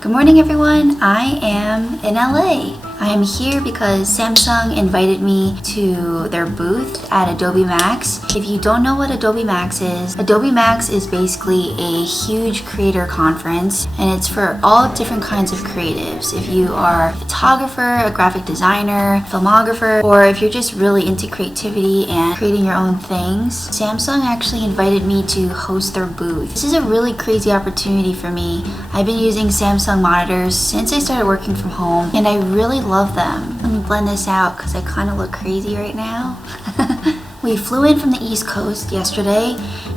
Good morning everyone, I am in LA. I am here because Samsung invited me to their booth at AdobeMax. If you don't know what AdobeMax is basically a huge creator conference, and it's for all different kinds of creatives. If you are a photographer, a graphic designer, filmographer, or if you're just really into creativity and creating your own things, Samsung actually invited me to host their booth. This is a really crazy opportunity for me. I've been using Samsung monitors since I started working from home, and I really love them. Let me blend this out because I kind of look crazy right now. We flew in from the East Coast yesterday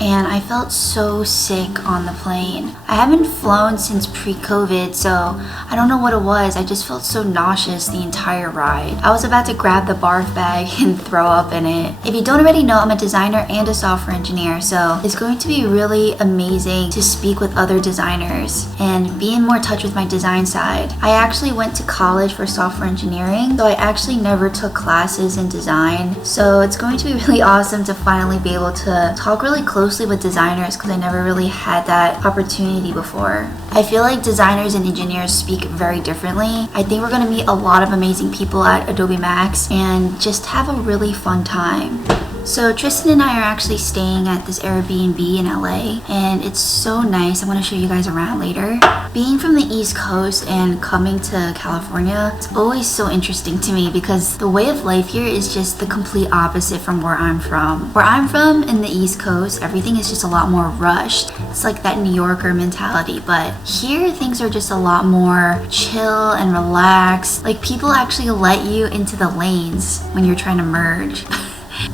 and I felt so sick on the plane. I haven't flown since pre-COVID, so I don't know what it was. I just felt so nauseous the entire ride. I was about to grab the barf bag and throw up in it. If you don't already know, I'm a designer and a software engineer, so it's going to be really amazing to speak with other designers and be in more touch with my design side. I actually went to college for software engineering, so I actually never took classes in design. So it's going to be really awesome to finally be able to talk really closely with designers because I never really had that opportunity before. I feel like designers and engineers speak very differently. I think we're going to meet a lot of amazing people at AdobeMax and just have a really fun time. So Tristan and I are actually staying at this Airbnb in LA, and it's so nice. I'm going to show you guys around later. Being from the East Coast and coming to California, it's always so interesting to me because the way of life here is just the complete opposite from where I'm from. Where I'm from in the East Coast, everything is just a lot more rushed. It's like that New Yorker mentality, but here things are just a lot more chill and relaxed. Like people actually let you into the lanes when you're trying to merge.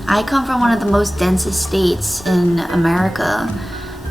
I come from one of the most densest states in America,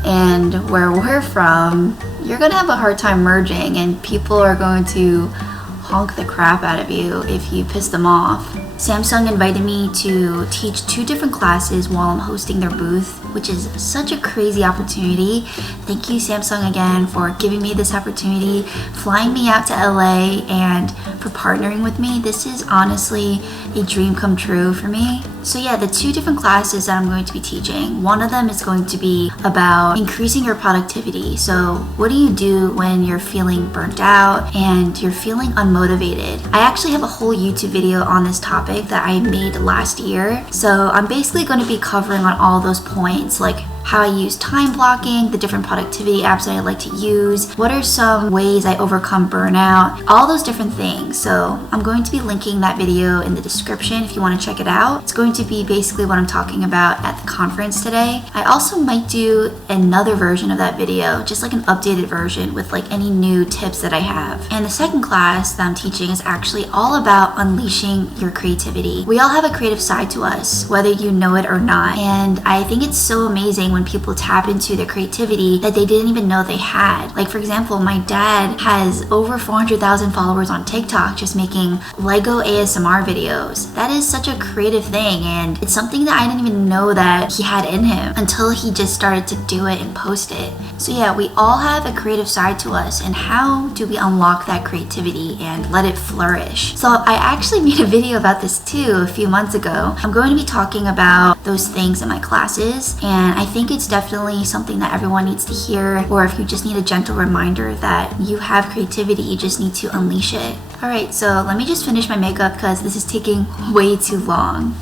and where we're from, you're gonna have a hard time merging and people are going to honk the crap out of you if you piss them off. Samsung invited me to teach 2 different classes while I'm hosting their booth, which is such a crazy opportunity. Thank you Samsung again for giving me this opportunity, flying me out to LA, and for partnering with me. This is honestly a dream come true for me. So yeah, the 2 different classes that I'm going to be teaching, one of them is going to be about increasing your productivity. So what do you do when you're feeling burnt out and you're feeling unmotivated? I actually have a whole YouTube video on this topic that I made last year. So I'm basically going to be covering on all those points, like how I use time blocking, the different productivity apps that I like to use, what are some ways I overcome burnout, all those different things. So I'm going to be linking that video in the description if you want to check it out. It's going to be basically what I'm talking about at the conference today. I also might do another version of that video, just like an updated version with like any new tips that I have. And the second class that I'm teaching is actually all about unleashing your creativity. We all have a creative side to us, whether you know it or not. And I think it's so amazing when people tap into their creativity that they didn't even know they had. Like for example, my dad has over 400,000 followers on TikTok just making Lego ASMR videos. That is such a creative thing, and it's something that I didn't even know that he had in him until he just started to do it and post it. So yeah, we all have a creative side to us, and how do we unlock that creativity and let it flourish? So I actually made a video about this too a few months ago. I'm going to be talking about those things in my classes, and I think it's definitely something that everyone needs to hear, or if you just need a gentle reminder that you have creativity, you just need to unleash it. Alright, so let me just finish my makeup because this is taking way too long.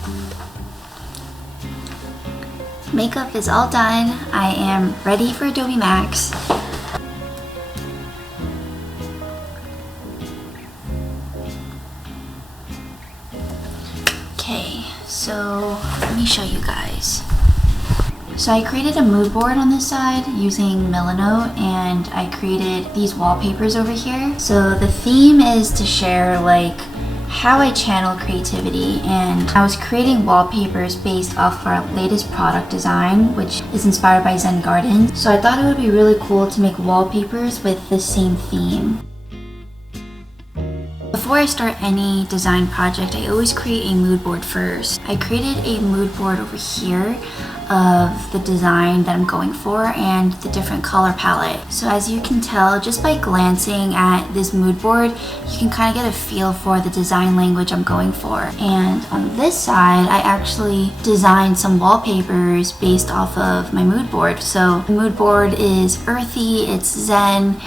Makeup is all done. I am ready for AdobeMax. Okay, so let me show you guys. So I created a mood board on this side using Milanote, and I created these wallpapers over here. So the theme is to share like how I channel creativity, and I was creating wallpapers based off our latest product design, which is inspired by Zen Garden. So I thought it would be really cool to make wallpapers with the same theme. Before I start any design project, I always create a mood board first. I created a mood board over here of the design that I'm going for and the different color palette. So as you can tell, just by glancing at this mood board, you can kind of get a feel for the design language I'm going for. And on this side, I actually designed some wallpapers based off of my mood board. So the mood board is earthy, it's zen,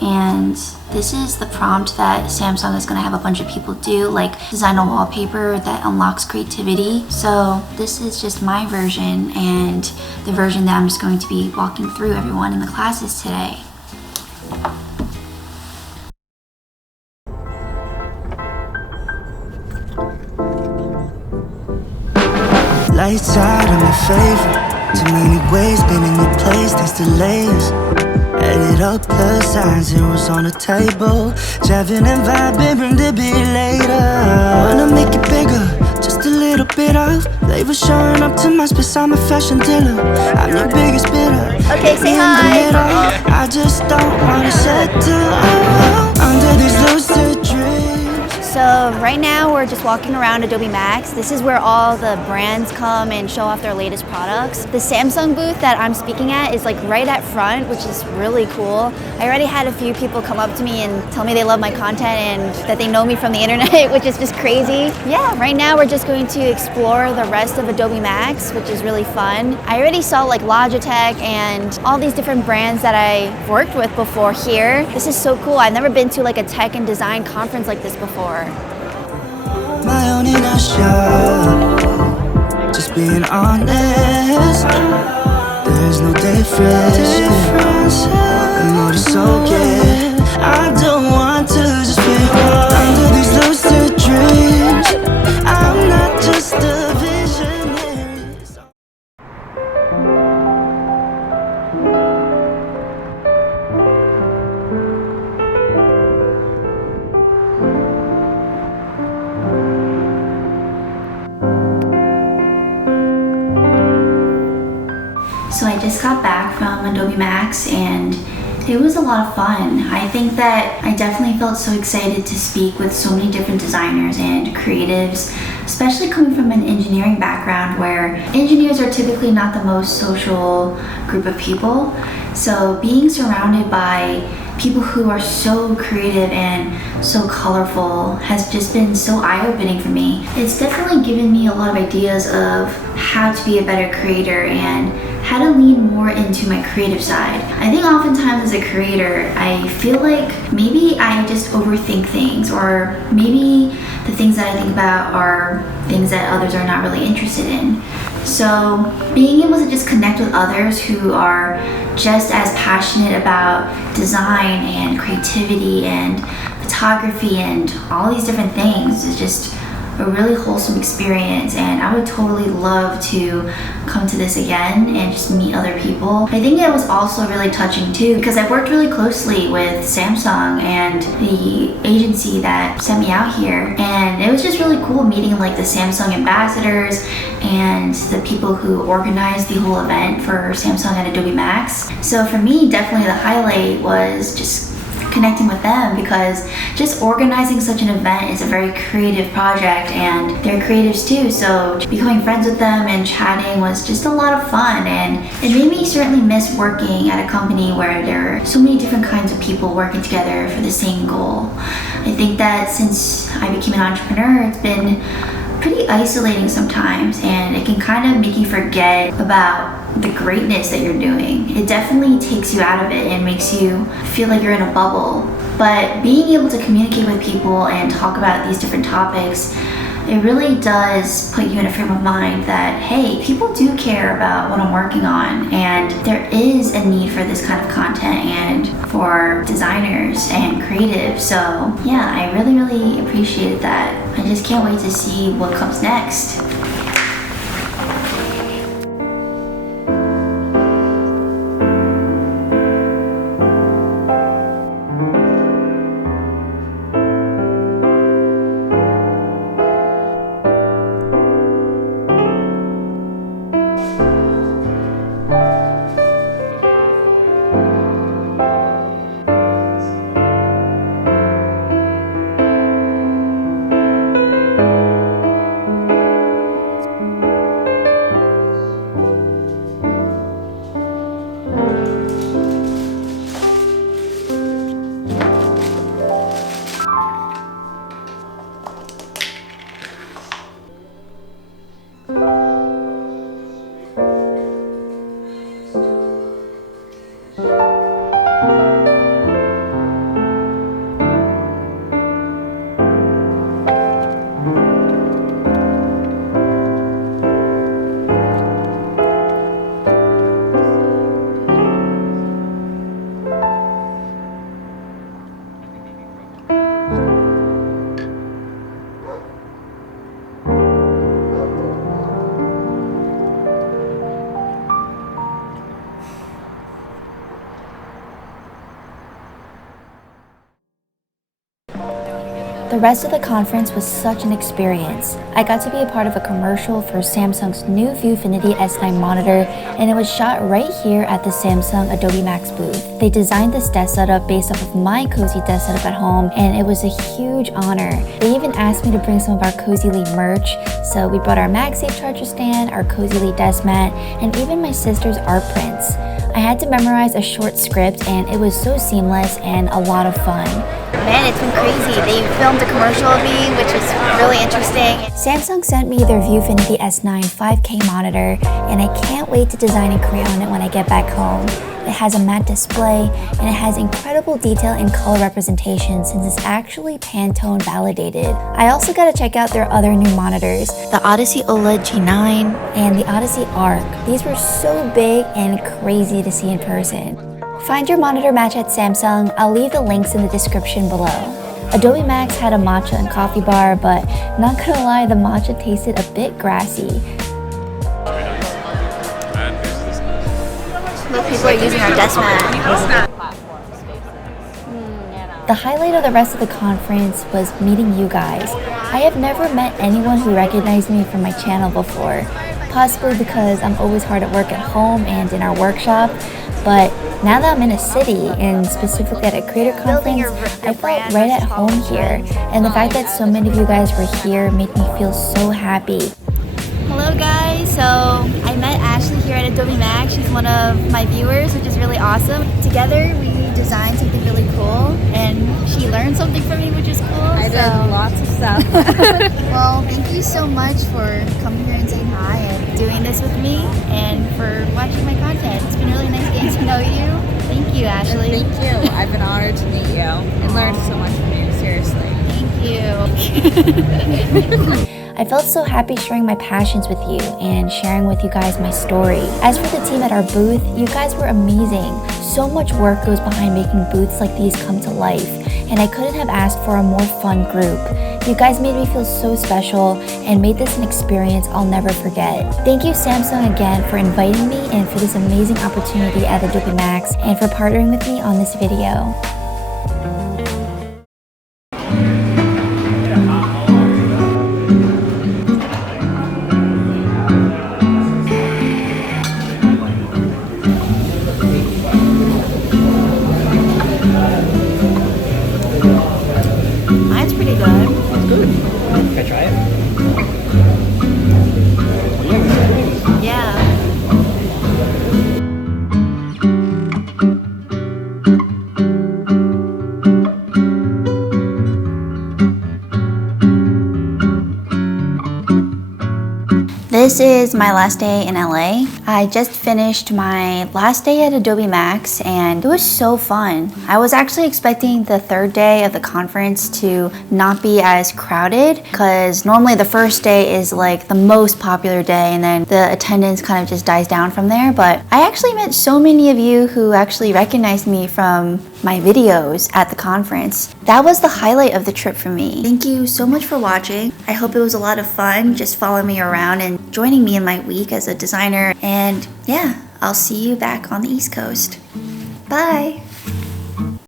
And this is the prompt that Samsung is going to have a bunch of people do, like design a wallpaper that unlocks creativity. So this is just my version and the version that I'm just going to be walking through everyone in the classes today. Lights out, I'm your favorite. Too many ways, been in your place, there's delays. Added up plus signs, zeros on the table. Jabbing and vibing, bring the beat later. Wanna make it bigger, just a little bit of flavor showing up to my space, I'm a fashion dealer. I'm your biggest bidder. Okay, say hi. I just don't wanna settle under these lucid dreams. So right now we're just walking around AdobeMax. This is where all the brands come and show off their latest products. The Samsung booth that I'm speaking at is like right at front, which is really cool. I already had a few people come up to me and tell me they love my content and that they know me from the internet, which is just crazy. Yeah, right now we're just going to explore the rest of AdobeMax, which is really fun. I already saw like Logitech and all these different brands that I worked with before here. This is so cool. I've never been to like a tech and design conference like this before. My own inner shell, just being honest. There's no difference. The mood is so good. I don't want to just be under these lucid dreams. I'm not just a visionary. So I just got back from AdobeMax and it was a lot of fun. I think that I definitely felt so excited to speak with so many different designers and creatives, especially coming from an engineering background where engineers are typically not the most social group of people. So being surrounded by people who are so creative and so colorful has just been so eye-opening for me. It's definitely given me a lot of ideas of how to be a better creator and how to lean more into my creative side. I think oftentimes as a creator, I feel like maybe I just overthink things, or maybe the things that I think about are things that others are not really interested in. So being able to just connect with others who are just as passionate about design and creativity and photography and all these different things is just a really wholesome experience, and I would totally love to come to this again and just meet other people. I think it was also really touching too because I worked really closely with Samsung and the agency that sent me out here, and it was just really cool meeting like the Samsung ambassadors and the people who organized the whole event for Samsung at AdobeMax. So for me, definitely the highlight was just connecting with them, because just organizing such an event is a very creative project and they're creatives too, so becoming friends with them and chatting was just a lot of fun, and it made me certainly miss working at a company where there are so many different kinds of people working together for the same goal. I think that since I became an entrepreneur, it's been pretty isolating sometimes, and it can kind of make you forget about the greatness that you're doing. It definitely takes you out of it and makes you feel like you're in a bubble. But being able to communicate with people and talk about these different topics, it really does put you in a frame of mind that, hey, people do care about what I'm working on, and there is a need for this kind of content and for designers and creatives. So yeah, I really, really appreciated that. I just can't wait to see what comes next. The rest of the conference was such an experience. I got to be a part of a commercial for Samsung's new ViewFinity S9 monitor, and it was shot right here at the Samsung AdobeMax booth. They designed this desk setup based off of my cozy desk setup at home, and it was a huge honor. They even asked me to bring some of our Cozyleigh merch, so we brought our MagSafe charger stand, our Cozyleigh desk mat, and even my sister's art prints. I had to memorize a short script, and it was so seamless and a lot of fun. Man, it's been crazy. They filmed a commercial of me, which is really interesting. Samsung sent me their ViewFinity S9 5K monitor, and I can't wait to design and create on it when I get back home. It has a matte display, and it has incredible detail and color representation since it's actually Pantone validated. I also got to check out their other new monitors, the 𝗀𝗏𝗄𝐿𝑒D G9 and the 𝗀𝗏𝗄𝐿𝑒D Arc. These were so big and crazy to see in person. Find your monitor match at Samsung. I'll leave the links in the description below. AdobeMax had a matcha and coffee bar, but not gonna lie, the matcha tasted a bit grassy. Look, people are using our desk mat. The highlight of the rest of the conference was meeting you guys. I have never met anyone who recognized me from my channel before, possibly because I'm always hard at work at home and in our workshop, but now that I'm in a city, and specifically at a creator conference, I felt right at home here. And the fact that so many of you guys were here made me feel so happy. Hello guys, so I met Ashley here at AdobeMax. She's one of my viewers, which is really awesome. Together we designed something really cool, and she learned something from me, which is cool. I did lots of stuff. Well, thank you so much for coming here and saying hi and doing this with me, and for watching my content. It's been really nice getting to know you. Thank you, Ashley. Thank you. I've been honored to meet you and learned so much from you, seriously. Thank you. I felt so happy sharing my passions with you and sharing with you guys my story. As for the team at our booth, you guys were amazing. So much work goes behind making booths like these come to life, and I couldn't have asked for a more fun group. You guys made me feel so special and made this an experience I'll never forget. Thank you Samsung again for inviting me and for this amazing opportunity at AdobeMax and for partnering with me on this video. Mine's pretty good. It's good. Can I try it? Yeah. This is my last day in LA. I just finished my last day at AdobeMax and it was so fun. I was actually expecting the third day of the conference to not be as crowded because normally the first day is like the most popular day and then the attendance kind of just dies down from there. But I actually met so many of you who actually recognized me from my videos at the conference. That was the highlight of the trip for me. Thank you so much for watching. I hope it was a lot of fun just following me around and joining me in my week as a designer. And yeah, I'll see you back on the East Coast. Bye!